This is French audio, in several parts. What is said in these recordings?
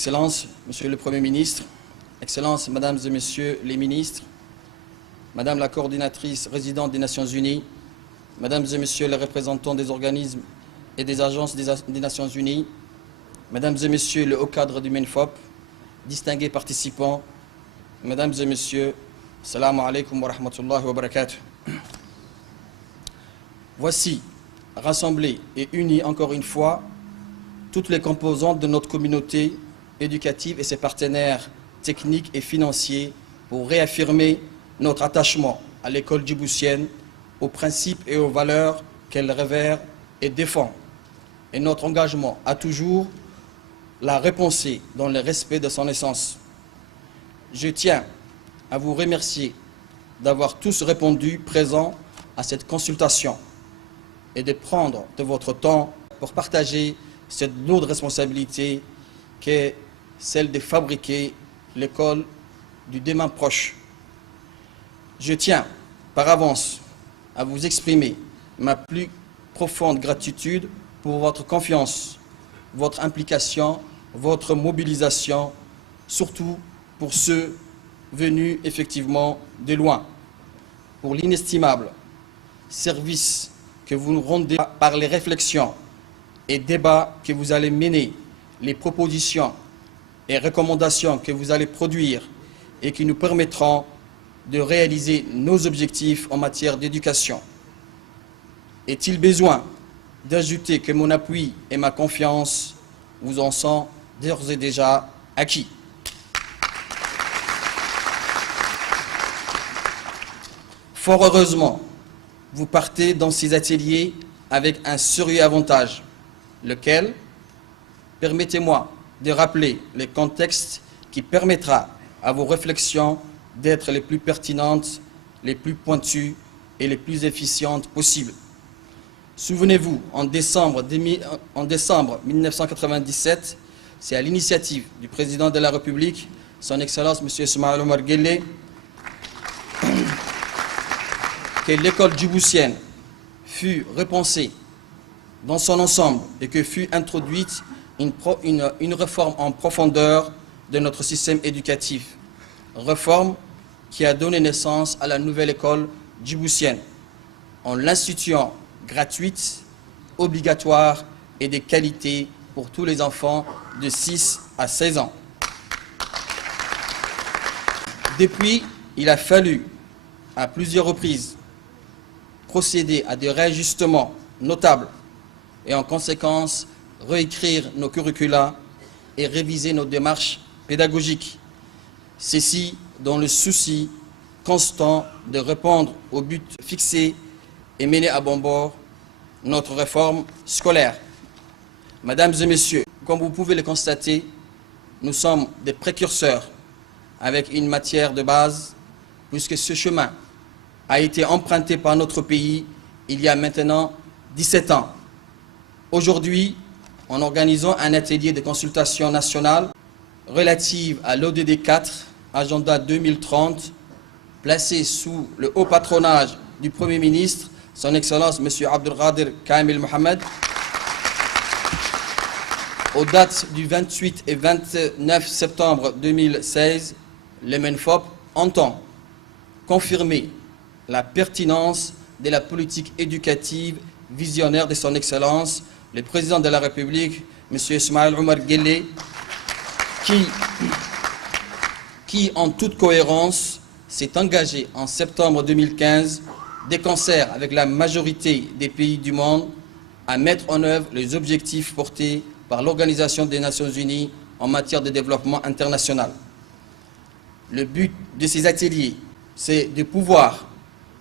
Excellences, Monsieur le Premier ministre, Excellences, Mesdames et Messieurs les ministres, Madame la coordinatrice résidente des Nations Unies, Mesdames et Messieurs les représentants des organismes et des agences des Nations Unies, Mesdames et Messieurs le haut cadre du MENFOP, distingués participants, Mesdames et Messieurs, Assalamu alaikum wa rahmatullahi wa barakatuh. Voici, rassemblés et unis encore une fois, toutes les composantes de notre communauté éducative et ses partenaires techniques et financiers pour réaffirmer notre attachement à l'école djiboutienne, aux principes et aux valeurs qu'elle révère et défend, et notre engagement à toujours la repenser dans le respect de son essence. Je tiens à vous remercier d'avoir tous répondu présents à cette consultation et de prendre de votre temps pour partager cette lourde responsabilité qu'est celle de fabriquer l'école du demain proche. Je tiens par avance à vous exprimer ma plus profonde gratitude pour votre confiance, votre implication, votre mobilisation, surtout pour ceux venus effectivement de loin, pour l'inestimable service que vous nous rendez par les réflexions et débats que vous allez mener, les propositions et recommandations que vous allez produire et qui nous permettront de réaliser nos objectifs en matière d'éducation. Est-il besoin d'ajouter que mon appui et ma confiance vous en sont d'ores et déjà acquis? Fort heureusement, vous partez dans ces ateliers avec un sérieux avantage, lequel, permettez-moi de rappeler le contexte qui permettra à vos réflexions d'être les plus pertinentes, les plus pointues et les plus efficientes possibles. Souvenez-vous, en décembre 1997, c'est à l'initiative du président de la République, son Excellence M. Ismaïl Omar Guelleh, que l'école djiboutienne fut repensée dans son ensemble et que fut introduite une réforme en profondeur de notre système éducatif. Réforme qui a donné naissance à la nouvelle école djiboutienne, en l'instituant gratuite, obligatoire et de qualité pour tous les enfants de 6 à 16 ans. Depuis, il a fallu, à plusieurs reprises, procéder à des réajustements notables et en conséquence réécrire nos curricula et réviser nos démarches pédagogiques. Ceci dans le souci constant de répondre aux buts fixés et mener à bon bord notre réforme scolaire. Mesdames et messieurs, comme vous pouvez le constater, nous sommes des précurseurs avec une matière de base, puisque ce chemin a été emprunté par notre pays il y a maintenant 17 ans. Aujourd'hui, en organisant un atelier de consultation nationale relative à l'ODD 4, Agenda 2030, placé sous le haut patronage du Premier ministre, son Excellence M. Abdelkader Kamil Mohamed, aux dates du 28 et 29 septembre 2016, le MENFOP entend confirmer la pertinence de la politique éducative visionnaire de son Excellence, le Président de la République, M. Ismaïl Omar Guelleh, qui, en toute cohérence, s'est engagé en septembre 2015, de concert avec la majorité des pays du monde, à mettre en œuvre les objectifs portés par l'Organisation des Nations Unies en matière de développement international. Le but de ces ateliers, c'est de pouvoir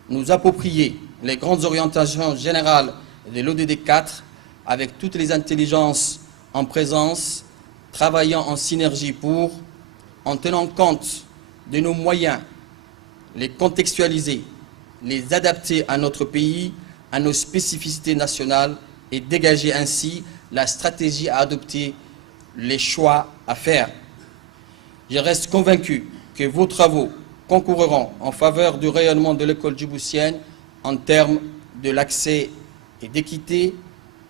nous approprier les grandes orientations générales de l'ODD 4 avec toutes les intelligences en présence, travaillant en synergie pour, en tenant compte de nos moyens, les contextualiser, les adapter à notre pays, à nos spécificités nationales et dégager ainsi la stratégie à adopter, les choix à faire. Je reste convaincu que vos travaux concourront en faveur du rayonnement de l'école djiboutienne en termes de l'accès et d'équité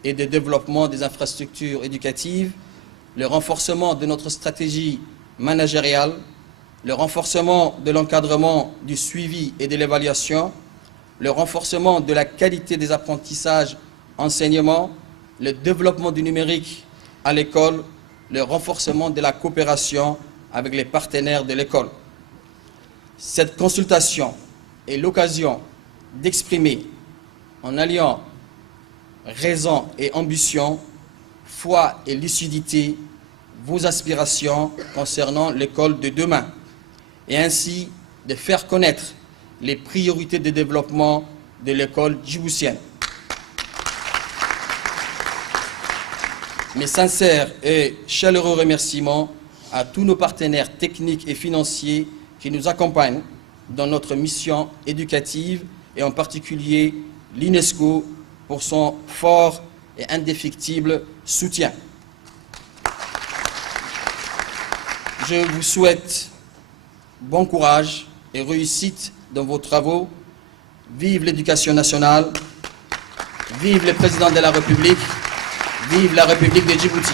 et de développement des infrastructures éducatives, le renforcement de notre stratégie managériale, le renforcement de l'encadrement, du suivi et de l'évaluation, le renforcement de la qualité des apprentissages, enseignements, le développement du numérique à l'école, le renforcement de la coopération avec les partenaires de l'école. Cette consultation est l'occasion d'exprimer, en alliant raison et ambition, foi et lucidité, vos aspirations concernant l'école de demain, et ainsi de faire connaître les priorités de développement de l'école djiboutienne. Mes sincères et chaleureux remerciements à tous nos partenaires techniques et financiers qui nous accompagnent dans notre mission éducative et en particulier l'UNESCO pour son fort et indéfectible soutien. Je vous souhaite bon courage et réussite dans vos travaux. Vive l'éducation nationale, vive le président de la République, vive la République de Djibouti.